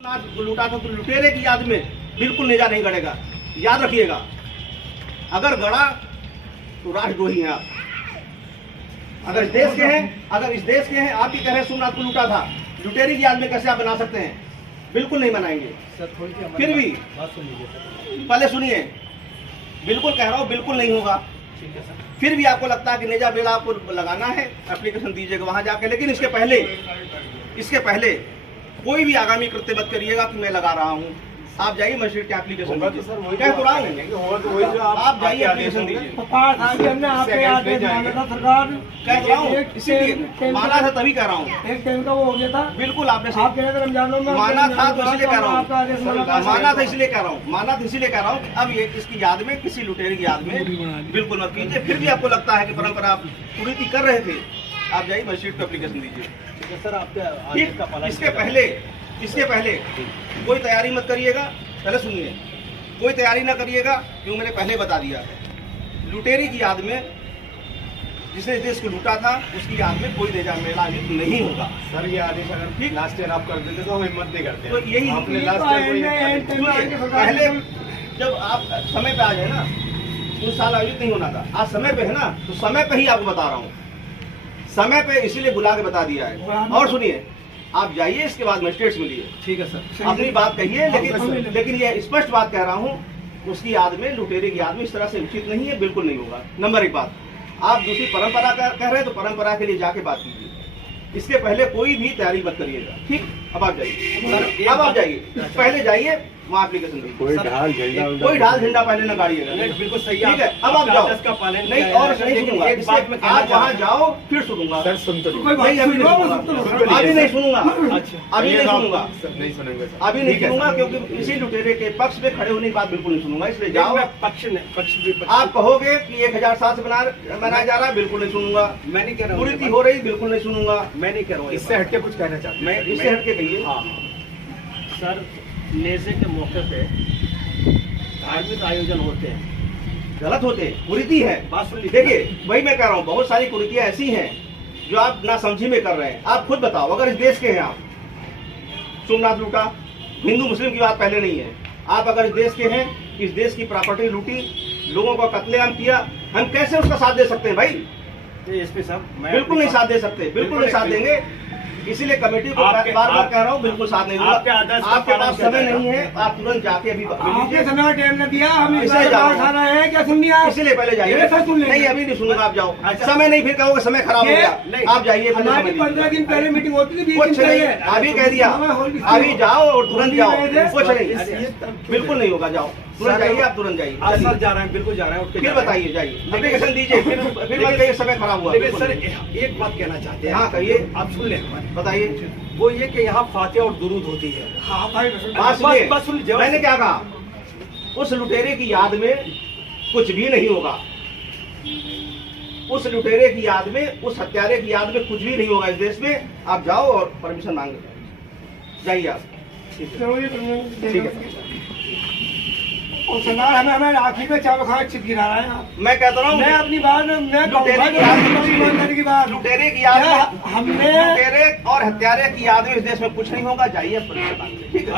लूटा था तो लुटेरे की याद में बिल्कुल नेजा नहीं गड़ेगा। याद रखिएगा, अगर गड़ा तो राष्ट्रद्रोही हैं आप। अगर इस देश के हैं, आप ही कह रहे हैं सोमनाथ को लूटा था, लुटेरे की याद में कैसे आप बना सकते हैं? बिल्कुल नहीं बनाएंगे। फिर भी पहले सुनिए, बिल्कुल कह रहा हूँ बिल्कुल नहीं होगा। फिर भी आपको लगता है कि नेजा बेला आपको लगाना है, एप्लीकेशन दीजिएगा वहां जाके। लेकिन इसके पहले कोई भी आगामी कृत्य मत करिएगा कि मैं लगा रहा हूँ। आप जाइए मजिस्ट्रेट के एप्लीकेशन तो सर वही कह तो रहा हूँ, आप जाइए एप्लीकेशन दीजिए। इसीलिए माना था तभी कह रहा हूँ, एक टाइम का वो हो गया था। बिल्कुल आपने आप कह रहे थे रमजानों में माना था तो इसलिए कह रहा हूँ, माना था इसलिए कह रहा हूँ कि अब ये इसकी याद में, किसी लुटेरे की याद में बिल्कुल मत कीजिए। फिर भी आपको लगता है कि परंपरा आप कुरीति कर रहे थे, आप जाइए मजिस्ट्रेट को एप्लीकेशन दीजिए। सर आपके इसके पहले कोई तैयारी मत करिएगा। पहले सुनिए, कोई तैयारी ना करिएगा क्योंकि मैंने पहले बता दिया है। लुटेरे की याद में, जिसने इस देश को लूटा था, उसकी याद में कोई नेजा मेला आयोजित नहीं होगा। सर ये आदेश अगर ठीक लास्ट ईयर आप कर देते तो हम हिम्मत नहीं करते। तो यही आपने लास्ट ईयर पहले जब आप समय पे आ जाए ना, उस साल आयोजित नहीं होना था। आज समय पे है ना, तो समय पे ही आपको बता रहा हूँ, समय पे इसीलिए बुला के बता दिया है। और सुनिए, आप जाइए, इसके बाद मजिस्ट्रेट से मिलिए। ठीक है सर, अपनी बात कहिए, लेकिन ये स्पष्ट बात कह रहा हूँ, उसकी याद में, लुटेरे की याद में इस तरह से उचित नहीं है, बिल्कुल नहीं होगा। नंबर एक बात। आप दूसरी परंपरा कह रहे हैं तो परंपरा के लिए जाके बात कीजिए। इसके पहले कोई भी तैयारी मत करिएगा, ठीक? अब आप जाइए, अब आप जाइए, पहले जाइए वहाँ एप्लीकेशन दीजिए। कोई ढाल झंडा पहले न गाड़िएगा। बिल्कुल सही ठीक है, अब आप जाओ। नहीं और नहीं सुनूंगा, आप वहाँ जाओ फिर सुनूंगा। सर सुन तो नहीं, अभी नहीं सुनूंगा, अभी नहीं सुनूंगा, नहीं सुनेंगे अभी नहीं सुनूंगा, क्योंकि इसी लुटेरे के पक्ष में खड़े होने की बात बिल्कुल नहीं सुनूंगा। इसलिए जाओ। आप कहोगे कि 1007 से बनाया जा रहा है, बिल्कुल नहीं सुनूंगा। मैं नहीं कह रहा, कुरीति हो रही, बिल्कुल नहीं सुनूंगा। मैं नहीं कह रहा हूँ। इससे हटके कुछ कहना चाहता हूँ मैं इससे हटके कहिए। हाँ सर, नेज़े के मौके पे धार्मिक आयोजन होते हैं, गलत होते, कुरीति है। बात सुन लीजिए। देखिए वही मैं कह रहा हूँ, बहुत सारी कुरीतियां ऐसी हैं जो आप ना समझी में कर रहे हैं। आप खुद बताओ, अगर इस देश के हैं आप, सोमनाथ लूटा, हिंदू मुस्लिम की बात पहले नहीं है। आप अगर इस देश के हैं, इस देश की प्रॉपर्टी लूटी, लोगों का कत्लेआम किया, हम कैसे उसका साथ दे सकते हैं भाई? एसपी साहब, बिल्कुल नहीं साथ दे सकते, बिल्कुल नहीं साथ देंगे। इसीलिए कमेटी को बार बार कह रहा हूँ, बिल्कुल साथ नहीं दूंगा। आपके पास समय नहीं है, आप तुरंत जाके अभी आपके समय टाइम न दिया, हम इसीलिए जा रहा हूँ। खाना है क्या सुनिए आप? इसीलिए पहले जाइए। नहीं अभी नहीं सुनूंगा, आप जाओ। समय नहीं, फिर कहोगे समय खराब हो गया। आप जाइए, हमारी 15 दिन पहले मीटिंग होती थी, 20 दिन कुछ नहीं, पहले। अभी कह दिया, अभी जाओ और तुरंत जाओ। कुछ नहीं, बिल्कुल नहीं होगा, जाओ तुरंत जाइए, आप तुरंत जाइए। आज सर जा रहे हैं, बिल्कुल जा रहे हैं। फिर बताइए, जाइए एप्लीकेशन दीजिए, फिर मत कहिए समय खराब हुआ। लेकिन सर एक बात कहना चाहते हैं। हाँ कहिए, आप सुन लें हमारी। बताइए। वो ये कि यहाँ फातिहा और दुरूद होती है। हाँ भाई, बात सुनिए, मैंने क्या कहा? उस लुटेरे की याद में कुछ भी नहीं होगा। उस लुटेरे की याद में, उस हत्यारे की याद में कुछ भी नहीं होगा इस देश में। आप जाओ और परमिशन मांगे, जाइए आप। ठीक है। और सरदार हमें आखिर में चावल खा चिप गिरा रहा है आप। मैं कहता हूँ, मैं अपनी बात में लुटेरे की याद, लुटेरे की याद में, हमने लुटेरे और हत्यारे की याद में इस देश में कुछ नहीं होगा। जाइए, ठीक है।